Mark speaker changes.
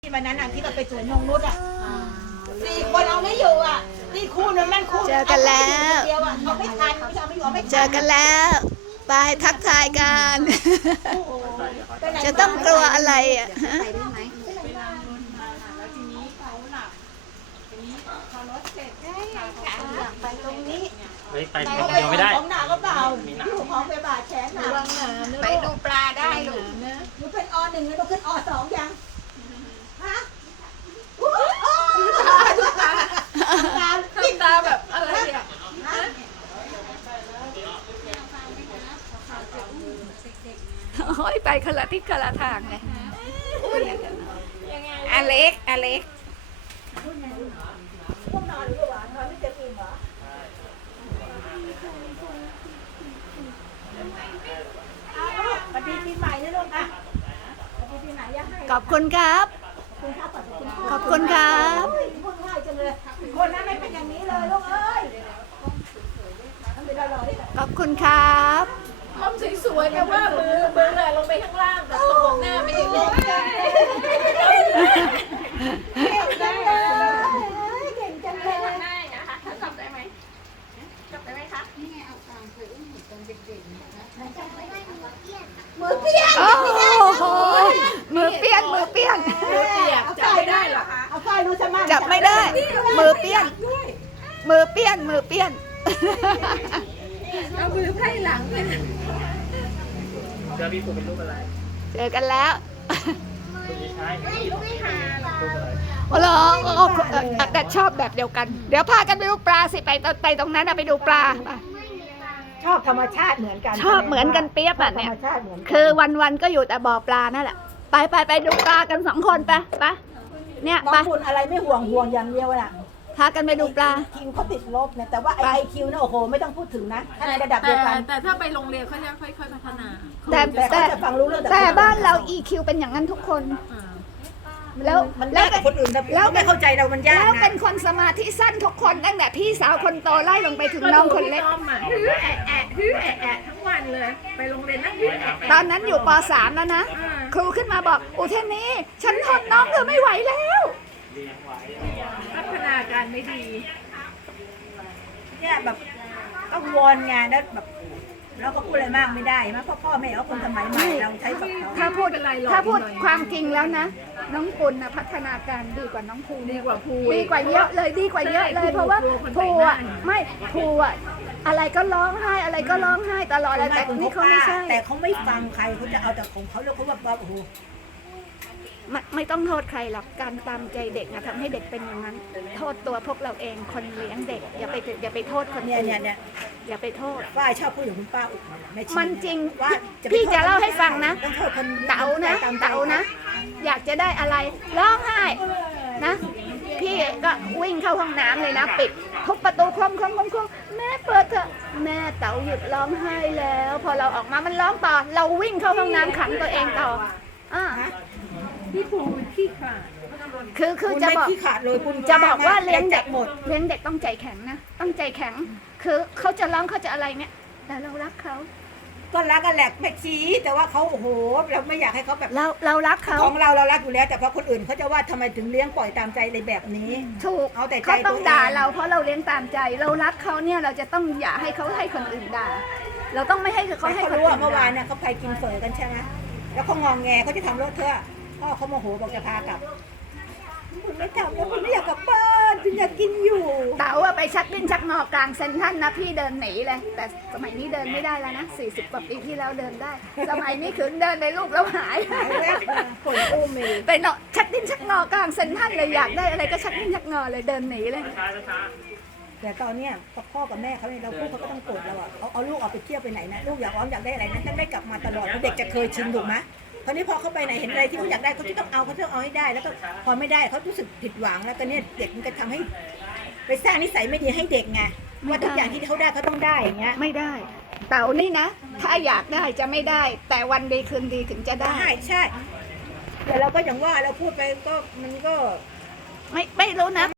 Speaker 1: ที่วันนั้นอ่ะที่เราไปสวนนงนุชอ่ะ4 คนเอาไม่อยู่อ่ะที่คู่นั้นมันคู่
Speaker 2: เจอกันแล้ว
Speaker 1: เดียวอ่ะเอาไม่ทันไม่เอาไม่อยู่ไม่ทัน
Speaker 2: เจอกันแล้วไปทักทายกัน
Speaker 1: ไปไหน
Speaker 2: จะต้องกลัวอะไรอ่ะฮะ
Speaker 3: ไปได้ไหม
Speaker 1: ไปตรงนี้
Speaker 4: ไปคนเดียวไม่ได้
Speaker 1: ของหนาก็เปล่าอยู่ของไปบาดแขนหนา
Speaker 3: ไปดูปลาได้ลูก
Speaker 1: หนูเป็นอ.1แล้วหนูขึ้นอ.2ยังฮะตาปิด
Speaker 3: ตาแบบอะไรอ่ะ
Speaker 2: โอ้ยไปคนละทิศคนละทางเลย
Speaker 3: อเล็กอเล็ก
Speaker 1: พวกนอนหรือเปล่านอนไม่เต็มอิ่มเหรอสวัสดีปีใหม่นะลูกอ่ะสวัสดีปีใหม่ยังให้
Speaker 2: ขอบคุณครับ ขอบคุณครับ
Speaker 1: พูดง่ายจังเลยคนนั้นไม่เป็นอย่างนี้เลยลูกเอ้ยทำไปรอๆดิ
Speaker 2: ขอบคุณครับ
Speaker 3: ทำสวยๆแต่ว่ามืออะลงไปข้างล่างแต่ตัวหน้าไม่ได้ลงกัน
Speaker 1: เก่งจังเลยเก่งจังเลย
Speaker 3: ได้นะคะจับได้ไหมจับได้ไหมคะ
Speaker 1: มือเปียก
Speaker 2: โอ้โหมือเปี้ยนมือเปี้ยน
Speaker 3: จับไม่ได้หรอคะ
Speaker 1: เอาฝ้ายรู้ใช่ไหม
Speaker 2: จับไม่ได้ มือเปี้ยน มือเปี้ยนมือเปี้ยน
Speaker 3: เอามือไพ่หลังเลย
Speaker 4: เจอพี่ปูเป็นรูปอะไร
Speaker 2: เจอกันแล้ว
Speaker 4: รูปนี้ใช่รูปไม่หารูปอะไร
Speaker 2: อ๋อเหรอแต่ชอบแบบเดียวกัน เดี๋ยวพากันไปดูปลาสิไปตรงนั้นนะไปดูปลาไป
Speaker 1: ชอบธรรมชาติเหมือนกัน
Speaker 2: ชอบเหมือนกันเปียบ
Speaker 1: ธร
Speaker 2: อ่ะ
Speaker 1: ร
Speaker 2: เนี่ย
Speaker 1: มชาติเหมือนกัน
Speaker 2: คือวันๆก็อยู่แต่บ่อปลานั่นแหละไปดูปลากัน2 คนไปเนี่ย
Speaker 1: น้อ
Speaker 2: ไป
Speaker 1: งคุณอะไรไม่ห่วงอย่างเดียวน่ะ
Speaker 2: พากันไปดูปลา
Speaker 1: คิวเขาติดลบเนี่ยแต่ว่าไอคิวเนี่ยโอ้โหไม่ต้องพูดถึงนะถ้าในระดับเดียวกัน
Speaker 3: แต่ถ้าไปโรงเรียนเขาจะค่อยๆพัฒนา
Speaker 2: แต่
Speaker 1: แต่เขาจะฟังรู้เรื่อง
Speaker 2: แต่บ้านเรา EQ เป็นอย่างนั้นทุกคน แล้ว
Speaker 1: มัน
Speaker 2: แล้
Speaker 1: ยาว กกับคนอื่นแต่
Speaker 2: แล้ว
Speaker 1: ไม่เข้าใจเรามันยาก
Speaker 2: แล้ว
Speaker 1: นะ
Speaker 2: เป็นคนสมาธิสั้นทุกคนตั้งแต่พี่สาวคนโตไล่ลงไปถึงน้องคนเล็ก
Speaker 3: ฮือแอะทั้งวันเลย ไปโรงเรียนนั่งฮือแอะ
Speaker 2: ตอนนั้นอยู่ป .3 แล้วนะ ครูขึ้นมาบอกอุเทนีฉันทนน้องเธอไม่ไหวแล้ว
Speaker 3: พัฒนาการไม่ดี
Speaker 1: เนี่ยแบบต้องวอนงานแล้วแบบเราก็พูดอะไรมากไม่ได้ไหมเพราะพ่อแม่เขาคนสมัยใหม่เราใช้แบบเขา
Speaker 2: ถ้าพูด
Speaker 3: ไม่เป็นไรหรอก
Speaker 2: ถ้าพูด
Speaker 3: อีกหน่อย
Speaker 2: ความจริงแล้วนะ น้องปุณนะพัฒนาการดีกว่าน้องภู
Speaker 3: ดีกว่าภู
Speaker 2: ดีกว่าเยอะเลยดีกว่าเยอะเลย
Speaker 3: ใช่
Speaker 2: เพราะว่า
Speaker 3: ภูคน
Speaker 2: ภู
Speaker 3: แต่งหน้า
Speaker 2: อ่ะไม่ภูอ่ะอะไรก็ร้องไห้อะไรก็ร้องไห้ตลอดเลยแต่นี่เขาไม่ใช่
Speaker 1: แต่เขาไม่ฟังใครเขาจะเอาแต่ของเขาแล้วเขาแบบโอ้โห
Speaker 2: ไม่ต้องโทษใครหรอกการตามใจเด็กนะทำให้เด็กเป็นอย่างนั้น โทษตัวพวกเราเองคนเลี้ยงเด็กอย่าไปโทษคน
Speaker 1: เนี่ย
Speaker 2: อื่น
Speaker 1: เนี่ย
Speaker 2: อย่าไปโทษ
Speaker 1: ป้าชอบพูดอย่างคุณป้าแม่ชี
Speaker 2: มันจริง
Speaker 1: ว่า
Speaker 2: พี่จะเล่าให้ฟังนะ
Speaker 1: ต้องโทษคน
Speaker 2: เต๋านะ
Speaker 1: ตมใจ
Speaker 2: เต๋านะ อยากจะได้อะไรร้องไห้นะ พี่ก็วิ่งเข้าห้องน้ำเลยนะ ปิดทุบประตูคลมแม่เปิดเถอะแม่เต๋าหยุดร้องไห้แล้ว พอเราออกมามันร้องต่อ เราวิ่งเข้าห้องน้ำขังตัวเองต่ออ่า
Speaker 3: พี่ภูขี้ขลาด
Speaker 2: คือ
Speaker 1: คุณ
Speaker 2: จะ
Speaker 1: ไม่
Speaker 2: บอก
Speaker 1: ขี้ขาดเลยคุณ
Speaker 2: จะบอกว่าเลี้ยง
Speaker 1: เด็
Speaker 2: เด็
Speaker 1: ก
Speaker 2: ก
Speaker 1: หมด
Speaker 2: เลี้ยงเด็กต้องใจแข็งนะต้องใจแข็ง คือเขาจะร้องเขาจะอะไรเนี่ยแต่เรารักเขา
Speaker 1: ก็รักกันแหละแม่ชีแต่ว่าเขาโอ้โหเราไม่อยากให้เขาแบบ
Speaker 2: เรารักเขา
Speaker 1: ของเรารักอยู่แล้ว แต่พอคนอื่นเขาจะว่าทำไมถึงเลี้ยงปล่อยตามใจในแบบนี้
Speaker 2: ถูก
Speaker 1: เอาแต่ใจ
Speaker 2: เขาต้อง
Speaker 1: ตัวเอง
Speaker 2: ด่าเราเพราะเราเลี้ยงตามใจ เรารักเขาเนี่ยเราจะต้องอย่าให้เขาให้คนอื่นด่า เราต้องไม่ให้เขา
Speaker 1: เขา
Speaker 2: ให้คน
Speaker 1: รู้
Speaker 2: อื่
Speaker 1: ว่าน เมื่อวา
Speaker 2: ด่าน
Speaker 1: เนี่ยเขาไปกินเฝอกันใช่ไหมแล้วเขางองแงเขาจะทำรถเธอะพ่อเขาโมโหบอกจะพากลับคุณไม่ทำแล้วคุณไม่อยากกลับบ้านคุณอยากกินอยู่
Speaker 2: เต๋าอะไปชักดิ้นชักงอกลางเซ็นทรัลนะพี่เดินหนีเลย แต่สมัยนี้เดินไม่ได้แล้วนะ40 กว่าปีที่แล้วเดินได้ สมัยนี้คือเดินในลูกแล้วหาย
Speaker 1: หายแวบคนอุ้มเลย
Speaker 2: ไปเนาะชักดิ้นชักงอกลางเซ็นทรัลเลยอยากได้อะไรก็ชักดิ้นชักงอเลยเดินหนีเลย
Speaker 1: แต่ตอนเนี้ยพ่อกับแม่เขาเนี่ยเราพูดเขาก็ต้องโกรธเราอ่ะเอาลูกออกไปเที่ยวไปไหนนะลูกอยากได้อะไรนะท่านได้กลับมาตลอดเด็กจะเคยชินถูกไหมคราวนี้พอเขาไปไหนเห็นอะไรที่เขาอยากได้เขาจะต้องเอาให้ได้แล้วก็พอไม่ได้เขารู้สึกผิดหวังแล้วก็เนี่ยเด็กมันก็ทำให้ ไปสร้างนิสัยไม่ดีให้เด็กไงว่าทุกอย่างที่เขาได้เขาต้องได้อย่างเงี้ย
Speaker 2: ไม่ได้ เต๋านี่นะ ถ้าอยากได้จะไม่ได้ แต่วันดีคืนดีถึงจะได้
Speaker 1: ใช่แต่เราก็อย่างว่าเราพูดไปก็มันก็
Speaker 2: ไม่รู้นะ